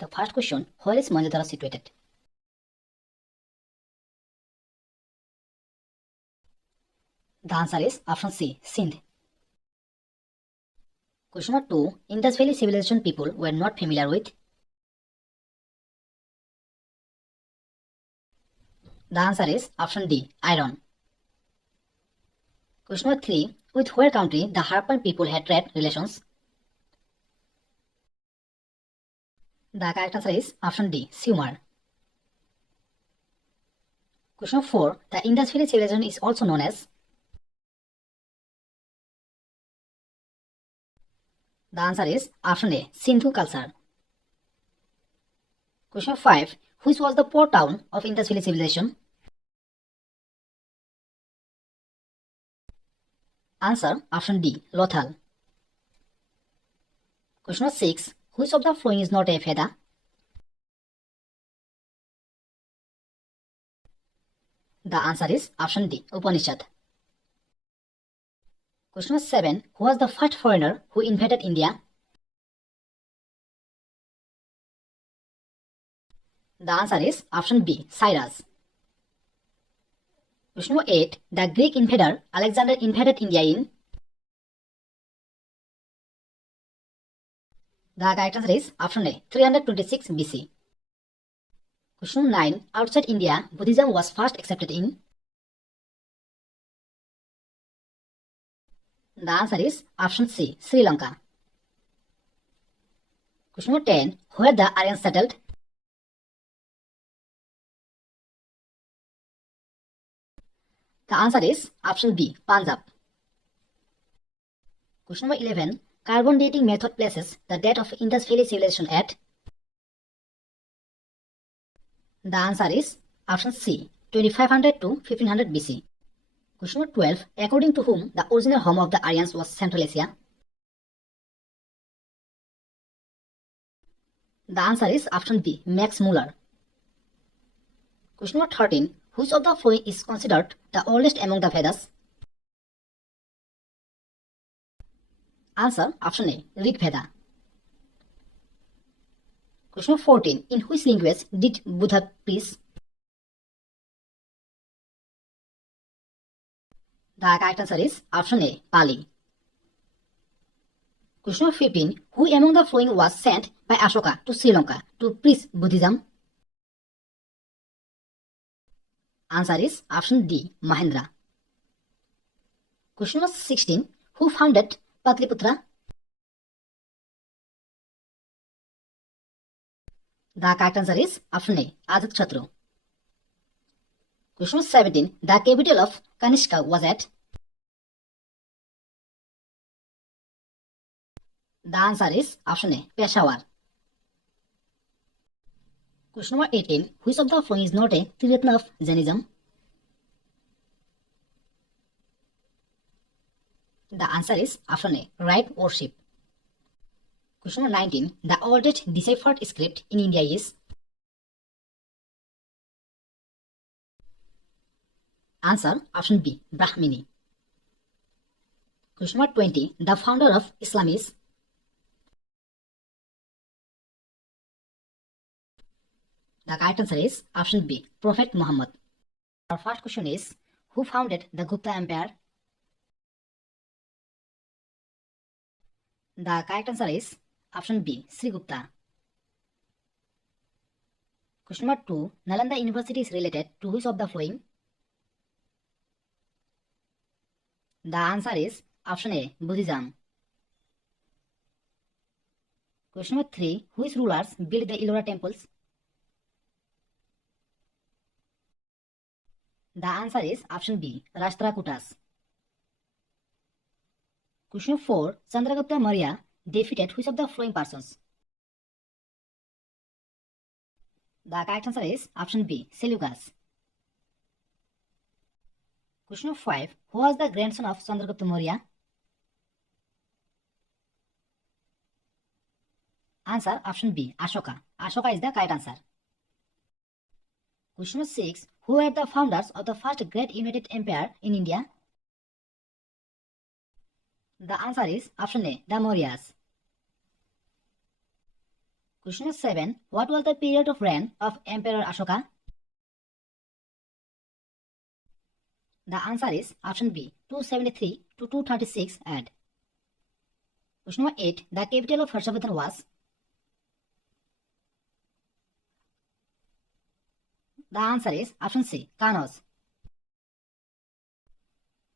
The first question, where is Mohenjo-daro situated? The answer is option C, Sindh. Question number 2, Indus Valley civilization people were not familiar with. The answer is option D, iron. Question number 3, with where country the Harappan people had trade relations? The correct answer is option D, Sumer. Question number 4, the Indus Valley civilization is also known as. The answer is option A, Sindhu culture. Question number 5, which was the port town of Indus Valley civilization? Answer option D, Lothal. Question number 6, which of the following is not a Veda? The answer is option D, Upanishad. Question number 7, who was the first foreigner who invaded India? The answer is option B, Cyrus. Question number 8, the Greek invader Alexander invaded India in. The correct answer is option A, 326 BC. Question number 9, outside India, Buddhism was first accepted in. The answer is option C, Sri Lanka. Question number 10, where the Aryans settled? The answer is option B, Punjab. Question number 11, carbon dating method places the date of Indus Valley civilization at. The answer is option C, 2500 to 1500 BC. Question number 12, according to whom the original home of the Aryans was Central Asia? The answer is option B, Max Muller. Question number 13, which of the following is considered the oldest among the Vedas? Answer option A, Rig Veda. Question number 14, in which language did Buddha preach? The correct answer is option A, Pali. Question number 15, who among the following was sent by Ashoka to Sri Lanka to preach Buddhism? Answer is option D, Mahendra. Question number 16, who founded Patliputra? The correct answer is option A, Ajatashatru. Question number 17, the capital of Kanishka was at. The answer is option A, Peshawar. Question number 18, which of the following is not a Triratna of Jainism? The answer is option A, right worship. Question number 19, the oldest deciphered script in India is. Answer option B, Brahmini. Question number 20, the founder of Islam is. The correct answer is option B, Prophet Muhammad. Our first question is, who founded the Gupta Empire? The correct answer is option B, Sri Gupta. Question number 2, Nalanda University is related to which of the following? The answer is option A, Buddhism. Question number 3, which rulers built the Ellora temples? The answer is option B, Rashtrakutas. Question 4, Chandragupta Maurya defeated which of the following persons? The correct answer is option B, Seleucus. Question 5, who was the grandson of Chandragupta Maurya? Answer option B, Ashoka. Ashoka is the correct answer. Question 6, who were the founders of the first Great United Empire in India? The answer is option A, the Mauryas. Question 7. What was the period of reign of Emperor Ashoka? The answer is option B, 273 to 236 AD. Question number 8. The capital of Harshavardhan was? The answer is option C, Kanauj.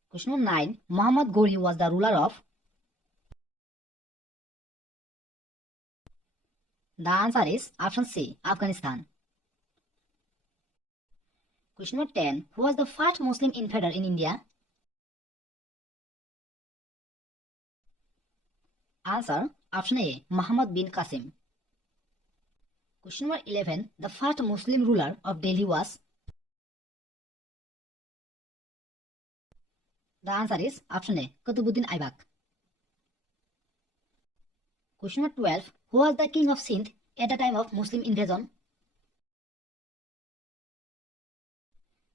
Question number 9. Muhammad Ghori was the ruler of? The answer is option C, Afghanistan. Question number 10. Who was the first Muslim invader in India? Answer option A, Muhammad bin Qasim. Question number 11. The first Muslim ruler of Delhi was? The answer is option A, Qutbuddin Aibak. Question number 12. Who was the king of Sindh at the time of Muslim invasion?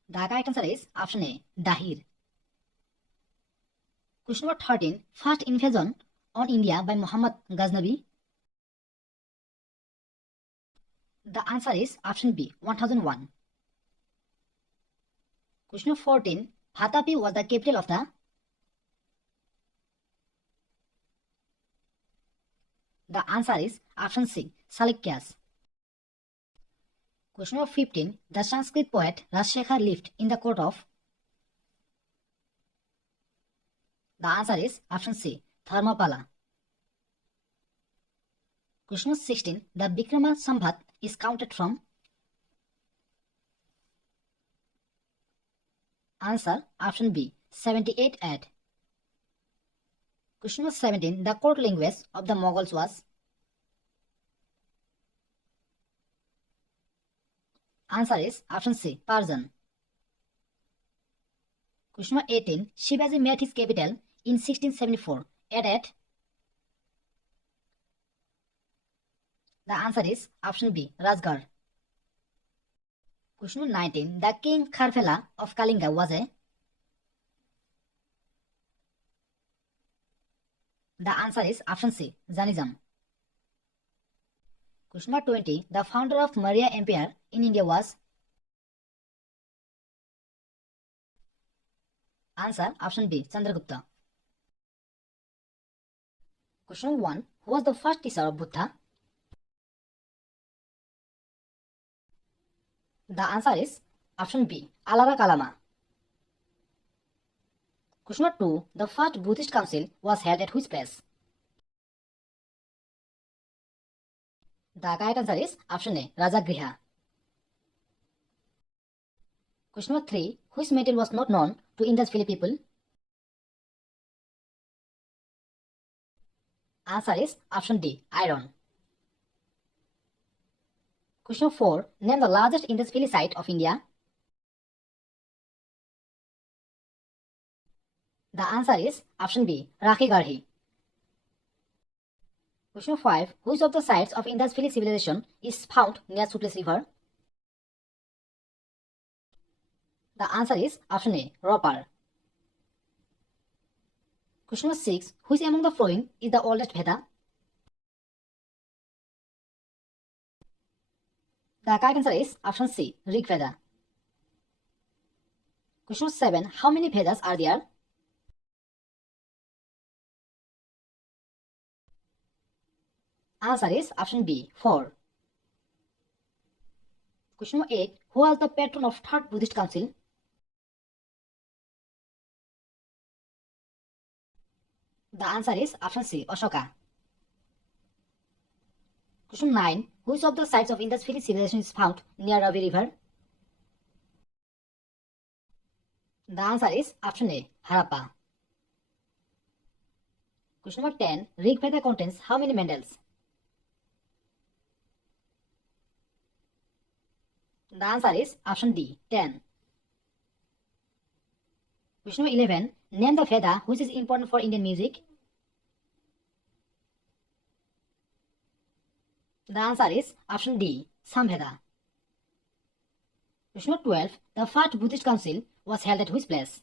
The correct answer is option A, Dahir. Question number 13. First invasion on India by Muhammad Ghaznavi? The answer is option B, 1001. Question number 14. Vatapi was the capital of the? The answer is option C, Salukyas. Question number 15. The Sanskrit poet Rajshekhar lived in the court of? The answer is option C, Dharmapala. Question number 16. The Vikrama Samvat is counted from? Answer option B, 78 AD. Question number 17. The court language of the Mughals was? Answer is option C, Persian. Question number 18. Shivaji made his capital in 1674 at? The answer is option B, Rajgarh. Question number 19. The king Kharfela of Kalinga was a? The answer is option C, Janizam. Question number 20. The founder of Maurya Empire in India was? Answer option B, Chandragupta. Question number 1. Who was the first teacher of Buddha? The answer is option B, Alara Kalama. Question number 2. The first Buddhist council was held at which place? The correct answer is option A, Rajagriha. Question number 3. Which metal was not known to Indus Valley people? Answer is option D, iron. Question number 4. Name the largest Indus Valley site of India. The answer is option B, Rakhigarhi. Question number 5. Which of the sites of Indus Valley civilization is found near Sutlej River? The answer is option A, Ropar. Question number 6. Which among the following is the oldest Veda? The correct answer is option C, Rig Veda. Question number 7. How many Vedas are there? Answer is option B, 4. Question number 8. Who was the patron of Third Buddhist Council? The answer is option C, Ashoka. Question 9. Which of the sites of Indus Valley civilization is found near Ravi River? The answer is option A, Harappa. Question number 10. Rig Veda contains how many mandals? The answer is option D, 10. Question number 11. Name the Veda which is important for Indian music. The answer is option D, Samveda. Question number 12. The first Buddhist council was held at which place?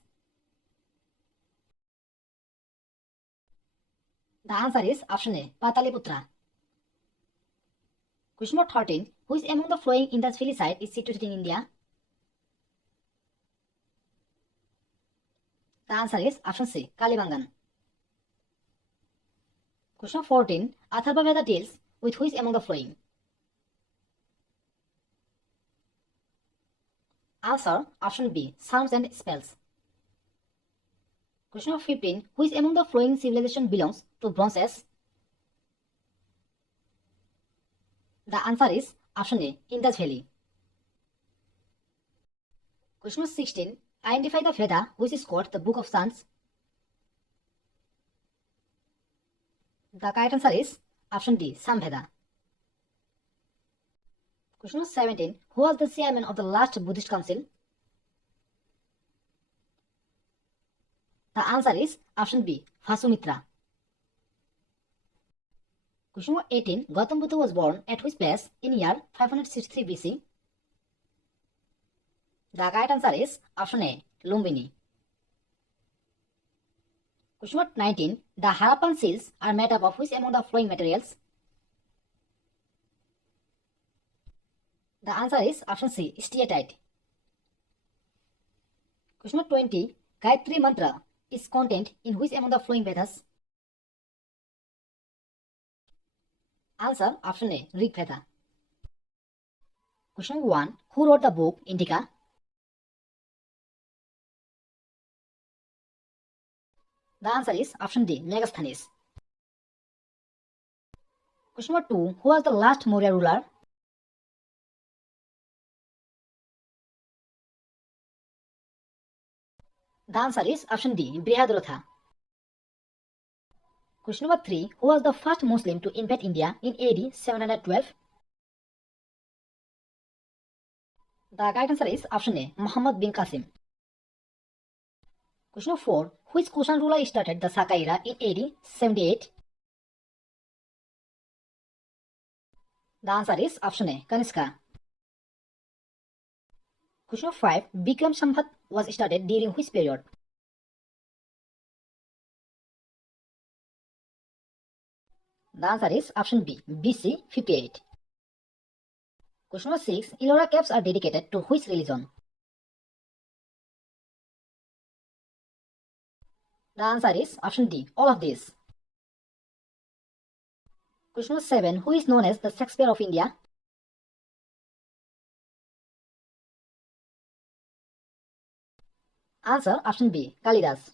The answer is option A, Pataliputra. Question number 13. Which among the following Indus Valley site is situated in India? The answer is option C, Kalibangan. Question 14. Atharva Veda deals with which among the following? Answer option B, sounds and spells. Question 15. Which among the following civilization belongs to Bronze Age? The answer is option A, Indus Valley. Question 16. Identify the Veda which is called the Book of Sons. The correct answer is option D, Samveda. Question 17. Who was the chairman of the last Buddhist council? The answer is option B, Vasumitra. Question 18. Gautam Buddha was born at which place in year 563 BC? The correct answer is option A, Lumbini. Question 19. The Harappan seals are made up of which among the following materials? The answer is option C, steatite. Question 20. Gayatri Mantra is contained in which among the following Vedas? Answer option A, Rig Veda. Question 1. Who wrote the book Indica? The answer is option D, Megasthenes. Question number 2. Who was the last Maurya ruler? The answer is option D, Brihadrata. Question number 3. Who was the first Muslim to invade India in AD 712? The correct answer is option A, Muhammad bin Qasim. Question number 4. Which Kushan ruler started the Saka era in AD 78? The answer is option A, Kanishka. Question number 5. Bikram Samvat was started during which period? The answer is option B, BC 58. Question number 6. Ellora caves are dedicated to which religion? The answer is option D, all of these. Question number 7. Who is known as the Shakespeare of India? Answer option B, Kalidas.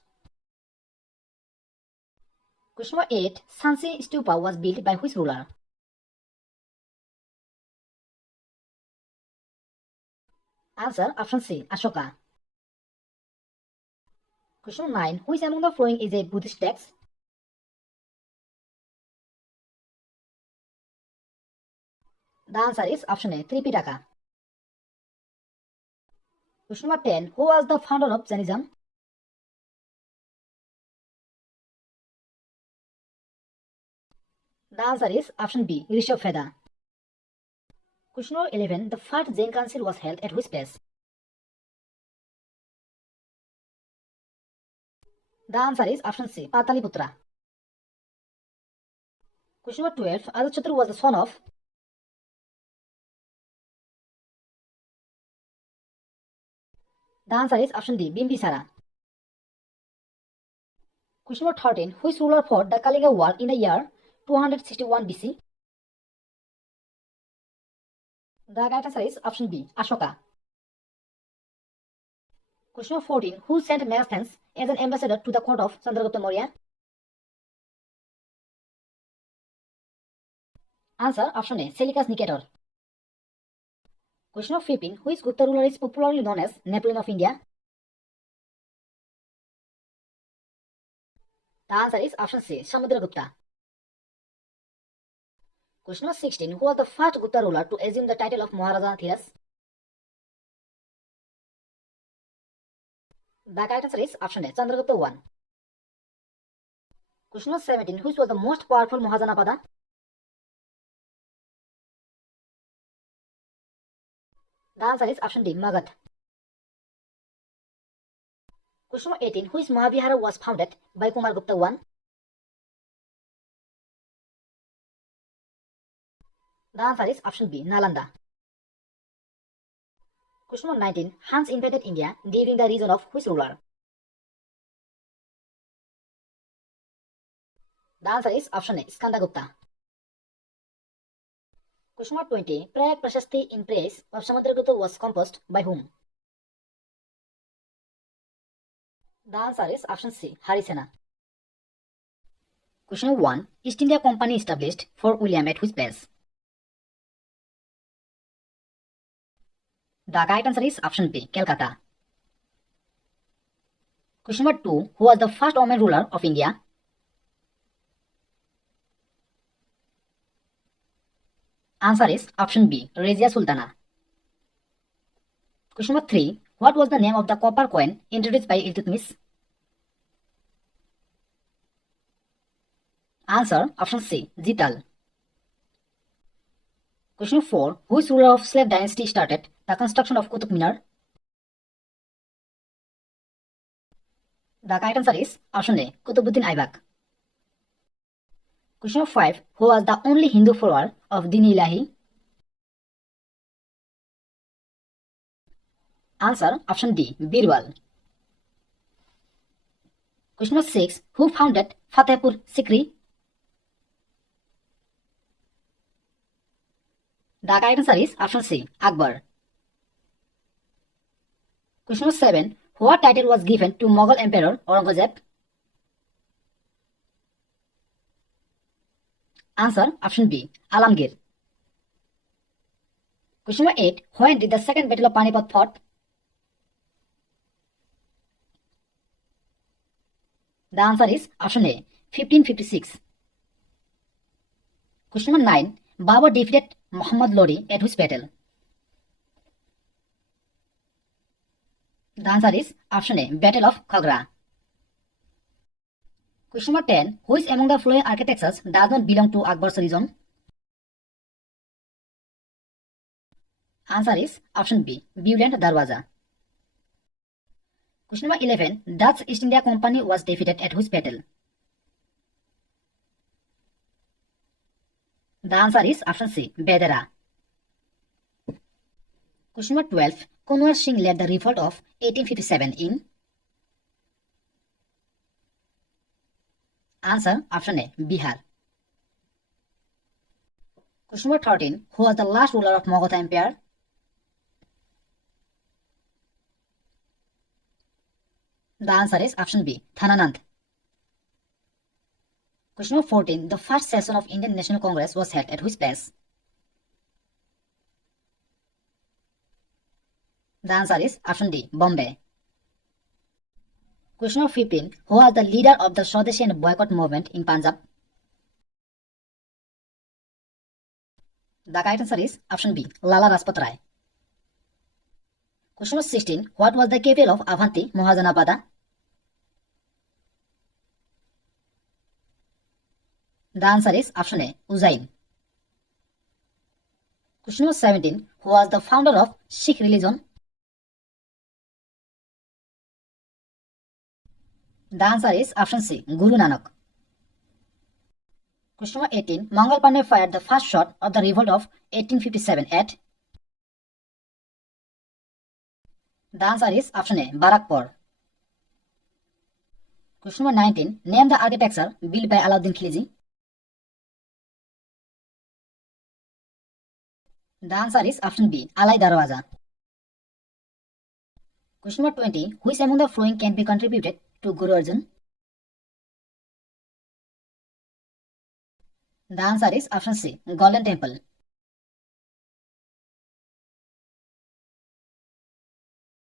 Question number 8. Sanchi Stupa was built by which ruler? Answer option C, Ashoka. Question number 9. Which among the following is a Buddhist text? The answer is option A, Tripitaka. Question number 10. Who was the founder of Jainism? The answer is option B, Rishabh. Question number 11. The first Jain council was held at which place? The answer is option C, Pataliputra. Question number 12. Ajatasatru was the son of? The answer is option D, Bimbisara. Question number 13. Which ruler fought the Kalinga War in the year 261 BC? The correct answer is option B, Ashoka. Question number 14. Who sent Megasthenes as an ambassador to the court of Chandragupta Maurya? Answer option A, Seleucus Nicator. Question number 15. Which Gupta ruler is popularly known as Napoleon of India? The answer is option C, Samudragupta. Question number 16. Who was the first Gupta ruler to assume the title of Maharaja Dhiras? The correct answer is option A, Chandragupta I. Question number 17. Which was the most powerful Mahajanapada? The answer is option D, Magad. Question number 18. Which Mahavihara was founded by Kumar Gupta I? The answer is option B, Nalanda. Question number 19. Huns invaded India during the reign of which ruler? The answer is option A, Skandagupta. Question number 20. Prayag Prashasti in praise of Samudragupta was composed by whom? The answer is option C, Harisena. Question number 1. East India Company established Fort William at which place? The correct answer is option B, Calcutta. Question number 2. Who was the first woman ruler of India? Answer is option B, Razia Sultana. Question number 3. What was the name of the copper coin introduced by Iltutmish? Answer option C, Jital. Question 4. Which ruler of slave dynasty started the construction of Qutub Minar? The correct answer is option A, Qutbuddin Aibak. Question 5. Who was the only Hindu follower of Din-i-Ilahi? Answer option D, Birbal. Question 6. Who founded Fatehpur Sikri? The correct answer is option C, Akbar. Question 7. What title was given to Mughal Emperor Aurangzeb? Answer option B, Alamgir. Question 8. When did the Second Battle of Panipat fought? The answer is option A, 1556. Question 9. Babur defeated Muhammad Lodi at which battle? The answer is option A, Battle of Khagra. Question 10. Which among the following architectures does not belong to Akbar's region? Answer is option B, Buland Darwaza. Question 11. Dutch East India Company was defeated at which battle? The answer is option C, Bedera. Question 12. Kunwar Singh led the revolt of 1857 in? Answer option A, Bihar. Question 13. Who was the last ruler of Magadha Empire? The answer is option B, Thananand. Question 14. The first session of Indian National Congress was held at which place? The answer is option D, Bombay. Question 15. Who was the leader of the Swadeshi and boycott movement in Punjab? The correct answer is option B, Lala Rajpat Rai. Question 16. What was the capital of Avanti Mahajanapada? The answer is option A, Ujjain. Question 17. Who was the founder of Sikh religion? The answer is option C, Guru Nanak. Question 18. Mangal Pandey fired the first shot of the revolt of 1857 at? The answer is option A, Barakpur. Question 19. Name the architecture built by Alauddin Khilji. The answer is option B, Alai Darwaza. Question 20. Which among the following can be contributed to Guru Arjan? The answer is option C, Golden Temple.